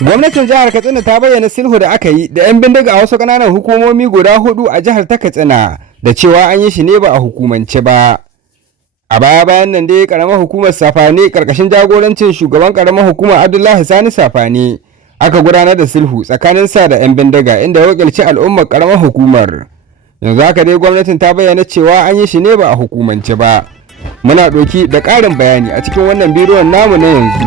Gwamnatin jihar Katsina ta bayyana sulhu da aka yi da 'yan bindiga a wasu ƙananan hukumomi guda 4 a jihar ta Katsina da cewa an yi shi ne ba a hukumance ba. A baya-bayan nan dai ƙaramar hukumar Safane ƙarƙashin jagorancin shugaban ƙaramar hukumar Abdullahi Sani Safane aka gudanar da sulhu tsakanin sa da 'yan bindiga inda ya wakilci al'ummar ƙaramar hukumar. Yanzu haka dai gwamnatin ta bayyana cewa an yi shi ne ba a hukumance ba. Muna ɗauki da ƙarin bayani a cikin wannan bidiyon namu na yanzu.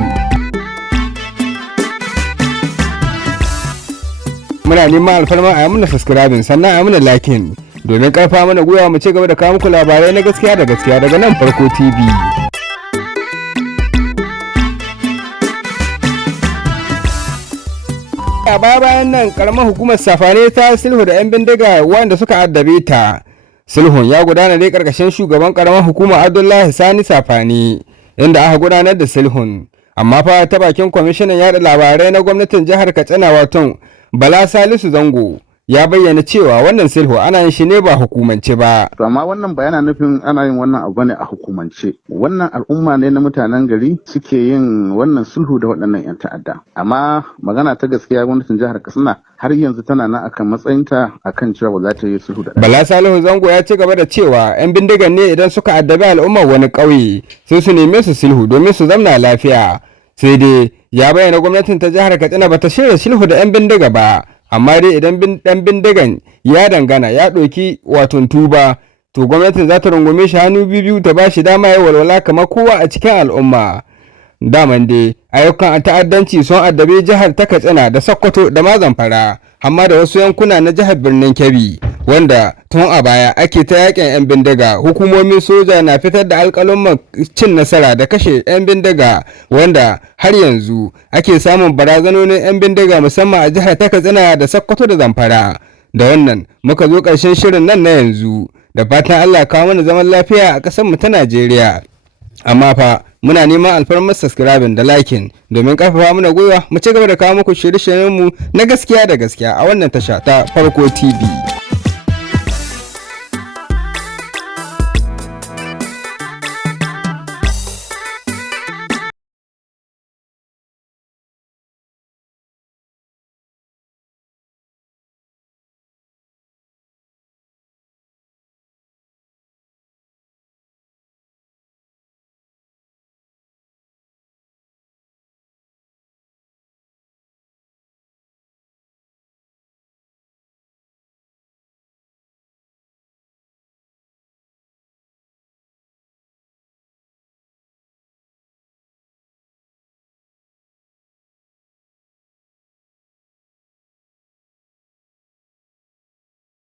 Muna neman alfarma a yi mana subscribing sannan a yi mana liking domin karfa mana gwiwa mu ci gaba da kawo muku labarai na gaskiya da gaskiya daga nan Farko TV. A bayan nan karamar hukumar Safane ta sulhu da 'yan bindiga wanda suka addabe ta. Sulhun ya gudana dai karkashin shugaban karamar hukumar Abdullahi Sani Safane inda aka gudanar da sulhun. Amma fa ta bakin kwamishinan yada labarai na gwamnatin jihar Katsina wato Bala Salisu Zango ya bayyana cewa wannan sulhu ana yin shi ne ba hukumance ba. To amma wannan bayana nufin ana yin wannan abu ne a hukumance. Wannan al'umma ne na mutanen gari suke yin wannan sulhu da waɗannan 'yan ta'adda. Amma magana ta gaskiya gwamnatin jihar Katsina har yanzu tana nan akan matsayinta akan cewa ba za ta yi sulhu da. Bala Salisu Zango ya ci gaba da cewa 'yan bindigan ne idan suka addabi al'ummar wani ƙauye sai su neme su sulhu domin su zamna lafiya. Sai dai ya bayyana gwamnatin ta jihar Katsina bata shirya sulhu da 'yan bindiga ba. Amma dai idan ɗan bindigan ya dangana ya ɗauki waton tuba to gwamnatin za ta rungume shi hannu biyu ta ba shi dama ya walwala kamar kowa a cikin al'umma. Daman dai ayyukan ta'addanci sun addabe jihar ta Katsina da Sokoto da ma Zamfara amma da wasu yankuna na jihar Birnin Kebbi wanda tun a baya ake ta yakin 'yan bindiga. Hukumomin soja na fitar da alƙalumman cin nasara da kashe 'yan bindiga wanda har yanzu ake samun barazanonin 'yan bindiga musamman a jihar ta Katsina da Sokoto da Zamfara. Da wannan muka zo ƙarshen shirin nan na yanzu da fatan Allah kawo mana zaman lafiya a ƙasar mu ta Najeriya. Amma fa muna neman alfarmar subscribing da liking domin karfafa mana gwiwa mu ci gaba da kawo muku shirye-shiryenmu na gaskiya da gaskiya a wannan tasha ta Farko TV.